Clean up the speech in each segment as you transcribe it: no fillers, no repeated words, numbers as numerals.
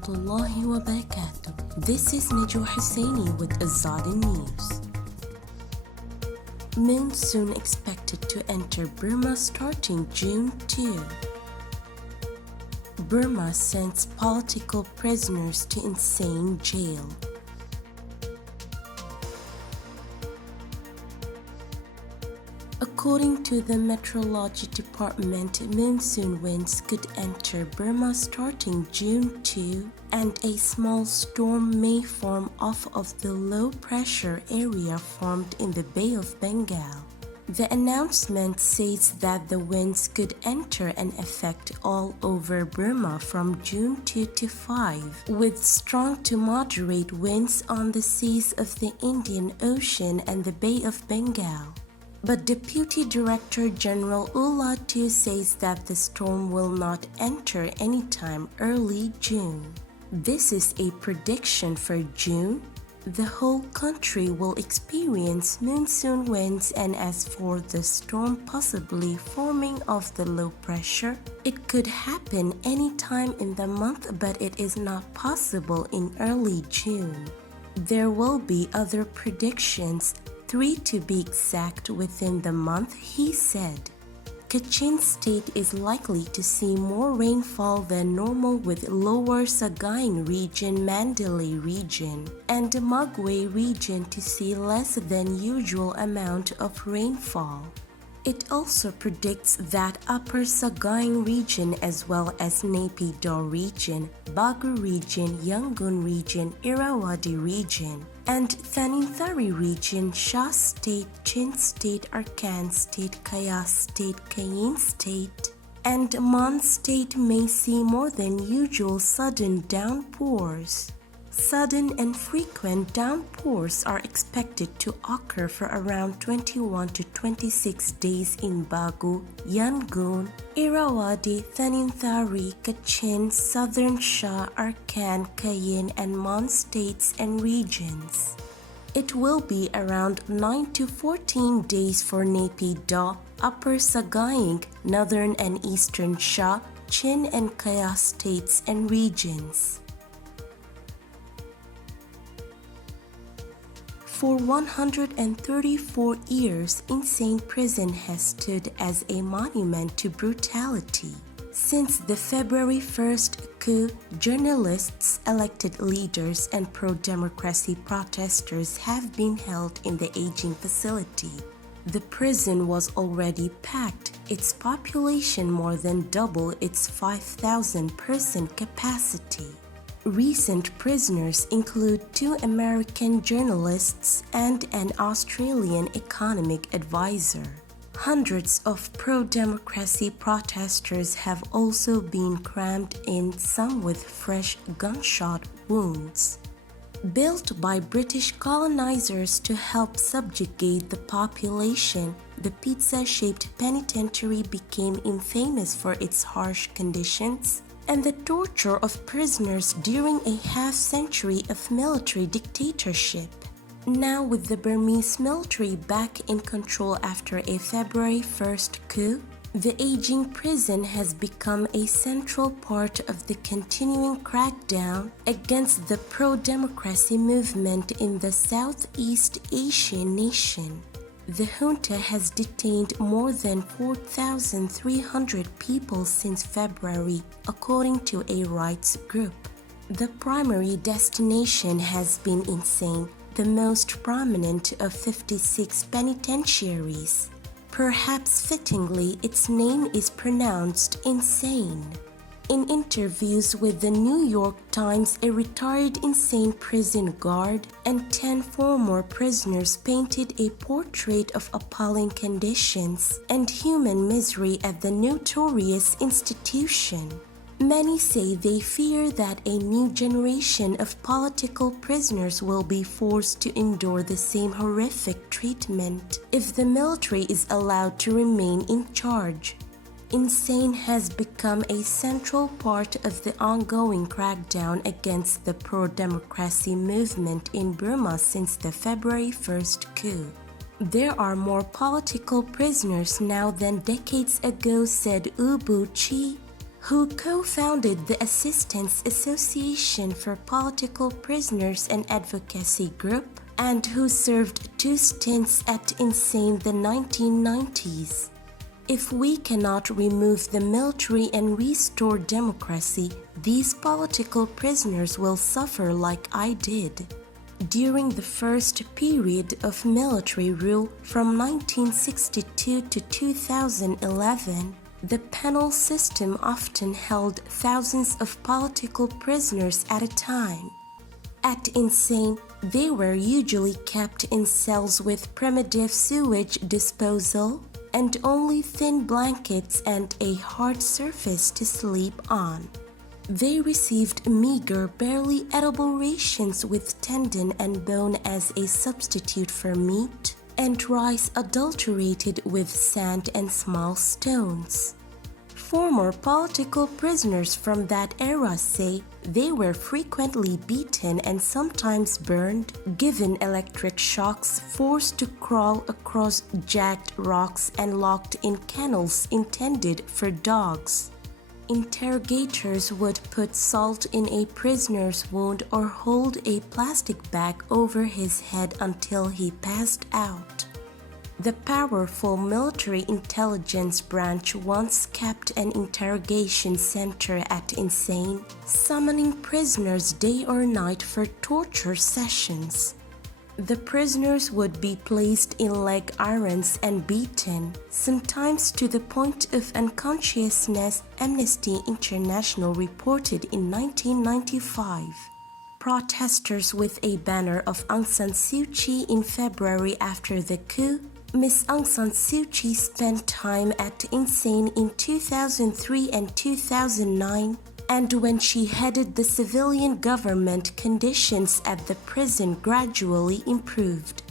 warahmatullahi wabarakatuh. This is Najwa Hussaini with Azadi News. Monsoon expected to enter Burma starting June 2. Burma sends political prisoners to insane jail. According to the Meteorology Department, monsoon winds could enter Burma starting June 2, and a small storm may form off of the low-pressure area formed in the Bay of Bengal. The announcement says that the winds could enter and affect all over Burma from June 2 to 5, with strong to moderate winds on the seas of the Indian Ocean and the Bay of Bengal. But Deputy Director General Ulatu says that the storm will not enter anytime early June. This is a prediction for June. The whole country will experience monsoon winds, and as for the storm possibly forming of the low pressure, it could happen anytime in the month, but it is not possible in early June. There will be other predictions, 3 to be exact, within the month, he said. Kachin State is likely to see more rainfall than normal, with Lower Sagaing region, Mandalay region, and Magway region to see less than usual amount of rainfall. It also predicts that Upper Sagaing region as well as Naypyidaw region, Bagu region, Yangon region, Irrawaddy region, and Thaninthari region, Shah State, Chin State, Arkan State, Kayas State, Kayin State, and Mon State may see more than usual sudden downpours. Sudden and frequent downpours are expected to occur for around 21 to 26 days in Bagu, Yangon, Irrawaddy, Thaninthari, Kachin, Southern Shah, Arkan, Kayin, and Mon states and regions. It will be around 9 to 14 days for Naypyidaw, Upper Sagaing, Northern and Eastern Shah, Chin, and Kayas states and regions. For 134 years, insane prison has stood as a monument to brutality. Since the February 1st coup, journalists, elected leaders, and pro-democracy protesters have been held in the aging facility. The prison was already packed, its population more than double its 5,000-person capacity. Recent prisoners include 2 American journalists and an Australian economic advisor. Hundreds of pro-democracy protesters have also been crammed in, some with fresh gunshot wounds. Built by British colonizers to help subjugate the population, the pizza-shaped penitentiary became infamous for its harsh conditions and the torture of prisoners during a half-century of military dictatorship. Now, with the Burmese military back in control after a February 1st coup, the aging prison has become a central part of the continuing crackdown against the pro-democracy movement in the Southeast Asian nation. The junta has detained more than 4,300 people since February, according to a rights group. The primary destination has been Insane, the most prominent of 56 penitentiaries. Perhaps fittingly, its name is pronounced Insane. In interviews with the New York Times, a retired insane prison guard and 10 former prisoners painted a portrait of appalling conditions and human misery at the notorious institution. Many say they fear that a new generation of political prisoners will be forced to endure the same horrific treatment if the military is allowed to remain in charge. Insane has become a central part of the ongoing crackdown against the pro-democracy movement in Burma since the February 1st coup. There are more political prisoners now than decades ago, said U Bu Chi, who co-founded the Assistance Association for Political Prisoners and Advocacy Group, and who served 2 stints at Insane the 1990s. If we cannot remove the military and restore democracy, these political prisoners will suffer like I did. During the first period of military rule from 1962 to 2011, the penal system often held thousands of political prisoners at a time. At Insane, they were usually kept in cells with primitive sewage disposal and only thin blankets and a hard surface to sleep on. They received meager, barely edible rations with tendon and bone as a substitute for meat, and rice adulterated with sand and small stones. Former political prisoners from that era say they were frequently beaten and sometimes burned, given electric shocks, forced to crawl across jagged rocks, and locked in kennels intended for dogs. Interrogators would put salt in a prisoner's wound or hold a plastic bag over his head until he passed out. The powerful military intelligence branch once kept an interrogation center at Insane, summoning prisoners day or night for torture sessions. The prisoners would be placed in leg irons and beaten, sometimes to the point of unconsciousness, Amnesty International reported in 1995. Protesters with a banner of Aung San Suu Kyi in February after the coup. Ms. Aung San Suu Kyi spent time at Insane in 2003 and 2009, and when she headed the civilian government, conditions at the prison gradually improved.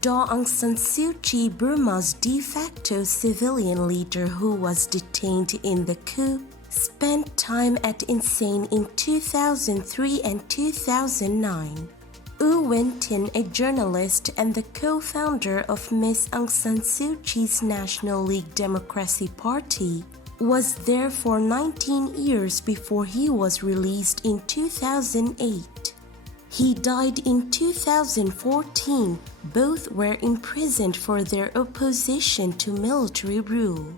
Daw Aung San Suu Kyi, Burma's de facto civilian leader who was detained in the coup, spent time at Insane in 2003 and 2009. U Win Tin, a journalist and the co-founder of Ms. Aung San Suu Kyi's National League Democracy Party, was there for 19 years before he was released in 2008. He died in 2014. Both were imprisoned for their opposition to military rule.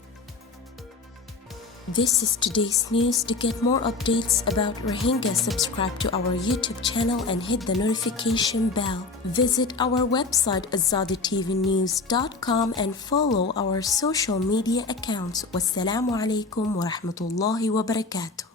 This is today's news. To get more updates about Rohingya, subscribe to our YouTube channel and hit the notification bell. Visit our website azaditvnews.com and follow our social media accounts. Wassalamu alaikum wa rahmatullahi wa barakatuh.